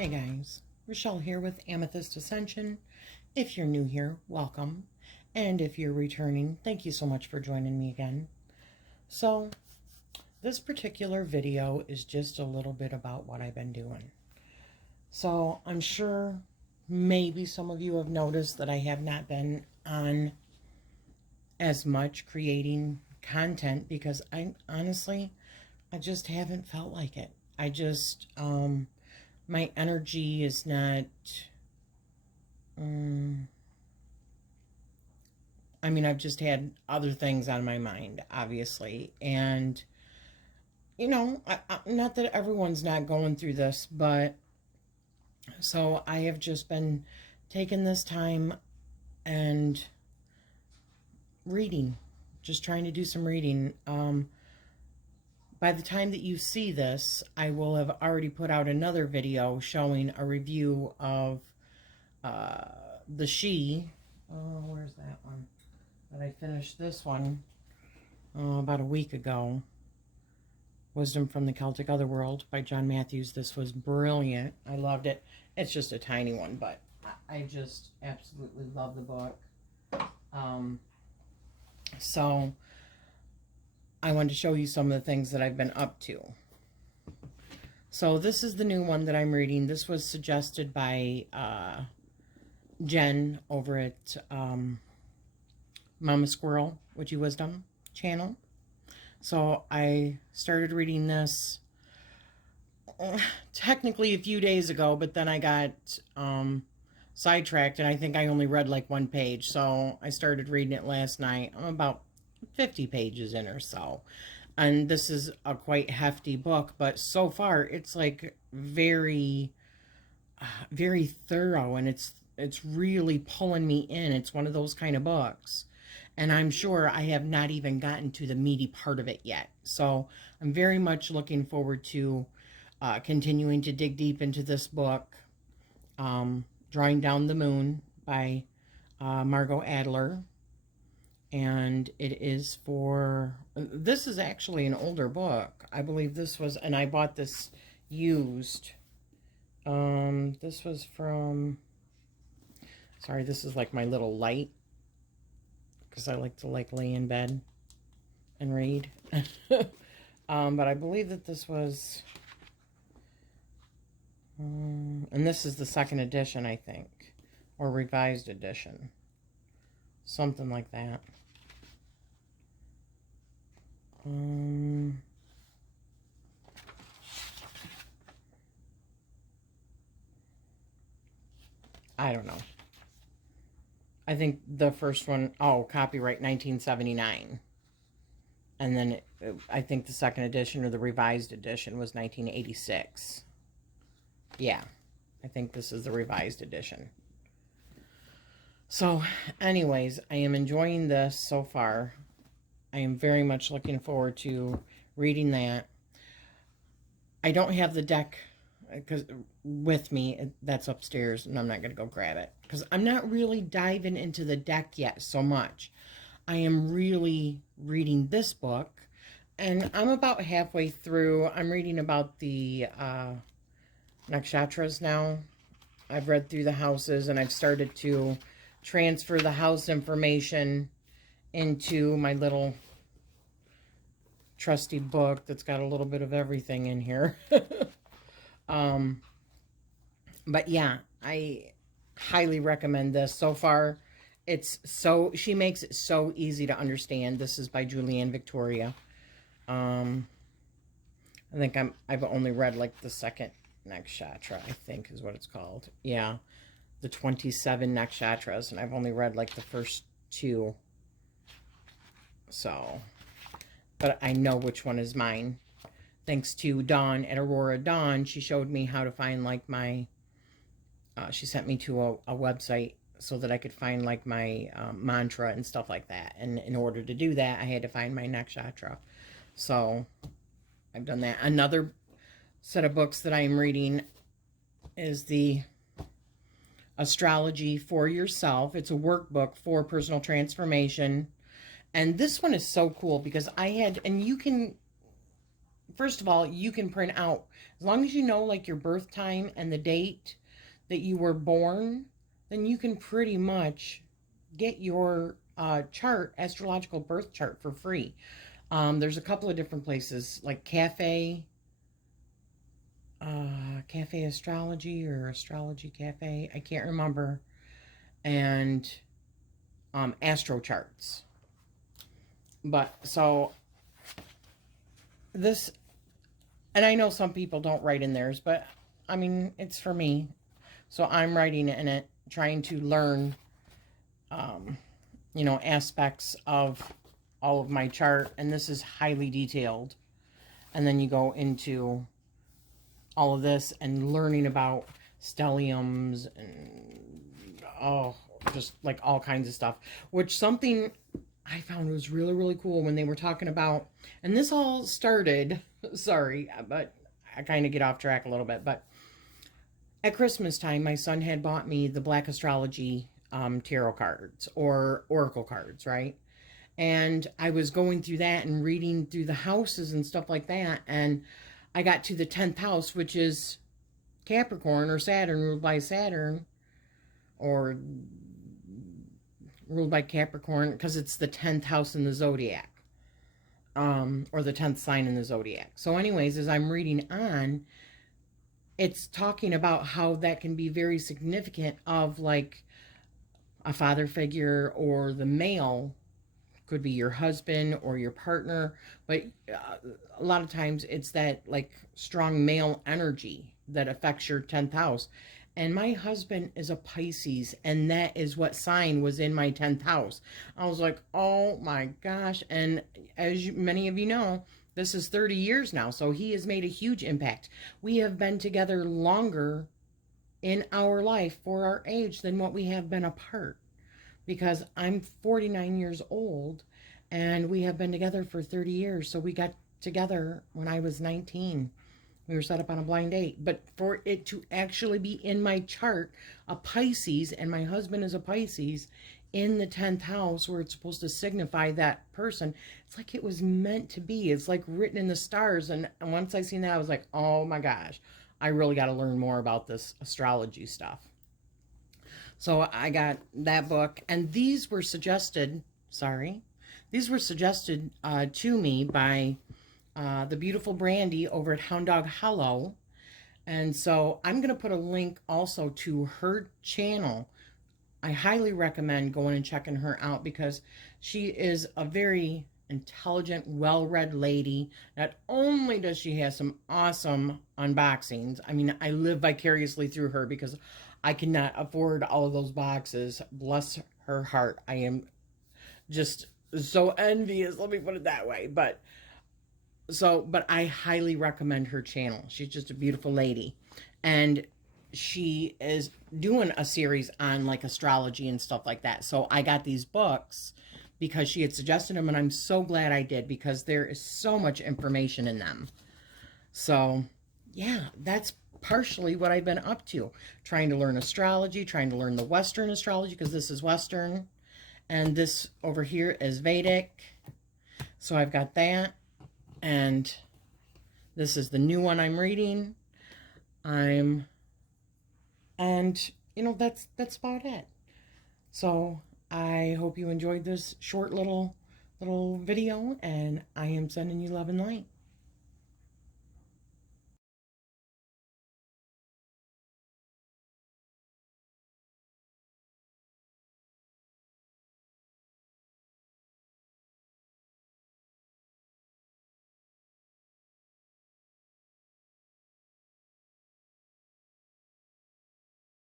Hey guys, Rachele here with Amethyst Ascension. If you're new here, welcome. And if you're returning, thank you so much for joining me again. So, this particular video is just a little bit about what I've been doing. So, I'm sure maybe some of you have noticed that I have not been on as much creating content because I just haven't felt like it. My energy is not, I've just had other things on my mind, obviously. And, not that everyone's not going through this, but so I have just been taking this time and reading, just trying to do some reading. By the time that you see this, I will have already put out another video showing a review of the She. Oh, where's that one? But I finished this one about a week ago. Wisdom from the Celtic Otherworld by John Matthews. This was brilliant. I loved it. It's just a tiny one, but I just absolutely love the book. So I wanted to show you some of the things that I've been up to. So this is the new one that I'm reading. This was suggested by Jen over at Mama Squirrel, Witchy Wisdom channel. So I started reading this technically a few days ago, but then I got sidetracked and I think I only read like one page. So I started reading it last night. I'm about 50 pages in or so, and this is a quite hefty book, but so far it's like very thorough, and it's really pulling me in. It's one of those kind of books, and I'm sure I have not even gotten to the meaty part of it yet, so I'm very much looking forward to continuing to dig deep into this book. Drawing Down the Moon by Margot Adler. And it is this is actually an older book. I believe this was, and I bought this used. This was from, sorry, this is like my little light, because I like to lay in bed and read. But I believe that this was, and this is the second edition, I think, or revised edition. Something like that. I don't know. I think the first one, copyright 1979. And then I think the second edition or the revised edition was 1986. Yeah, I think this is the revised edition. So, anyways, I am enjoying this so far. I am very much looking forward to reading that. I don't have the deck with me. That's upstairs, and I'm not going to go grab it, because I'm not really diving into the deck yet so much. I am really reading this book, and I'm about halfway through. I'm reading about the nakshatras now. I've read through the houses, and I've started to transfer the house information into my little trusty book that's got a little bit of everything in here. But yeah, I highly recommend this. So far, she makes it so easy to understand. This is by Julianne Victoria. I think I've only read like the second nakshatra, I think is what it's called. Yeah, the 27 nakshatras, and I've only read like the first two. So, but I know which one is mine. Thanks to Dawn at Aurora Dawn, she showed me how to find like my, she sent me to a website so that I could find like my mantra and stuff like that. And in order to do that, I had to find my nakshatra. So, I've done that. Another set of books that I am reading is the Astrology for Yourself. It's a workbook for personal transformation. And this one is so cool because and you can first of all, you can print out, as long as you know like your birth time and the date that you were born, then you can pretty much get your chart, astrological birth chart, for free. There's a couple of different places like Cafe Astrology or Astrology Cafe, I can't remember, and Astro Charts. But so this, and I know some people don't write in theirs, but I mean, it's for me. So I'm writing in it, trying to learn, you know, aspects of all of my chart. And this is highly detailed. And then you go into all of this and learning about stelliums and, oh, just like all kinds of stuff. Which something I found was really, really cool when they were talking about, and this all started, sorry, but I kind of get off track a little bit, but at Christmas time, my son had bought me the Black Astrology tarot cards or oracle cards, right? And I was going through that and reading through the houses and stuff like that, and I got to the 10th house, which is Capricorn or Saturn, ruled by Saturn, or ruled by Capricorn, because it's the 10th house in the zodiac, or the 10th sign in the zodiac. So anyways, as I'm reading on, it's talking about how that can be very significant of like a father figure, or the male could be your husband or your partner, but a lot of times it's that like strong male energy that affects your 10th house. And my husband is a Pisces, and that is what sign was in my 10th house. I was like, oh my gosh. And as many of you know, this is 30 years now, so he has made a huge impact. We have been together longer in our life for our age than what we have been apart, because I'm 49 years old and we have been together for 30 years. So we got together when I was 19. We were set up on a blind date. But for it to actually be in my chart, a Pisces, and my husband is a Pisces, in the 10th house where it's supposed to signify that person, it's like it was meant to be. It's like written in the stars. And once I seen that, I was like, oh my gosh, I really got to learn more about this astrology stuff. So I got that book, and these were suggested, to me by the beautiful Branddy over at Hound Dog Hollow. And so I'm going to put a link also to her channel. I highly recommend going and checking her out, because she is a very intelligent, well-read lady. Not only does she have some awesome unboxings, I mean, I live vicariously through her because I cannot afford all of those boxes. Bless her heart. I am just so envious, let me put it that way. But I highly recommend her channel. She's just a beautiful lady. And she is doing a series on like astrology and stuff like that. So I got these books because she had suggested them, and I'm so glad I did, because there is so much information in them. So yeah, that's partially what I've been up to. Trying to learn astrology, trying to learn the Western astrology, because this is Western. And this over here is Vedic. So I've got that. And this is the new one I'm reading. And you know, that's about it. So I hope you enjoyed this short little video, and I am sending you love and light.